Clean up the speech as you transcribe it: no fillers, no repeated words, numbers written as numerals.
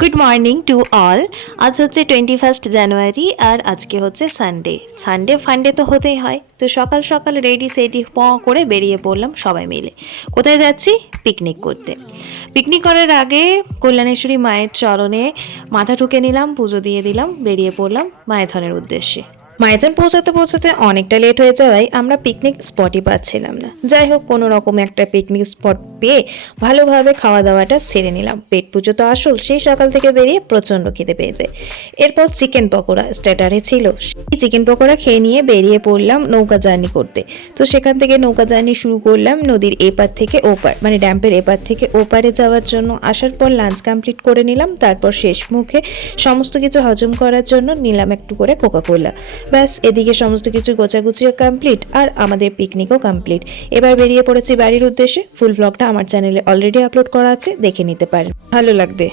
Good morning to all. আজ হচ্ছে 21 জানুয়ারি আর আজকে হচ্ছে সানডে। সানডে ফান্ডে তো হতেই হয়, তো সকাল সকাল রেডি সেডি করে বেরিয়ে পড়লাম সবাই মিলে। কোথায় যাচ্ছি? পিকনিক করতে। পিকনিক করার আগে কল্যাণেশ্বরী মায়ের চরণে মাথা ঠুকে নিলাম, পুজো দিয়ে দিলাম, বেরিয়ে পড়লাম মায়াথনের উদ্দেশ্যে। মায়াথন পৌঁছাতে পৌঁছাতে অনেকটা লেট হয়ে যাওয়ায় আমরা পিকনিক স্পটই পাচ্ছিলাম না। যাই হোক, কোনো রকম একটা পিকনিক স্পট পেয়ে ভালোভাবে খাওয়া দাওয়াটা সেরে নিলাম। পেট পুজো তো আসল, সেই সকাল থেকে বেরিয়ে প্রচণ্ড খিদে পেয়েছে। এরপর চিকেন পকোড়া স্টার্টারে ছিল, সেই চিকেন পকোড়া খেয়ে নিয়ে বেরিয়ে পড়লাম নৌকা জার্নি করতে। তো সেখান থেকে নৌকা জার্নি শুরু করলাম নদীর এপার থেকে ওপার, মানে ড্যাম্পের এপার থেকে ওপারে যাওয়ার জন্য। আসার পর লাঞ্চ কমপ্লিট করে নিলাম, তারপর শেষ মুখে সমস্ত কিছু হজম করার জন্য নিলাম একটু করে কোকাকোলা। ব্যাস, এদিকে সমস্ত কিছু গোছাগুছিও কমপ্লিট আর আমাদের পিকনিকও কমপ্লিট। এবার বেরিয়ে পড়েছি বাড়ির উদ্দেশ্যে। ফুল ব্লগটা আমার চ্যানেলে অলরেডি আপলোড করা আছে, দেখে নিতে পারেন, ভালো লাগবে।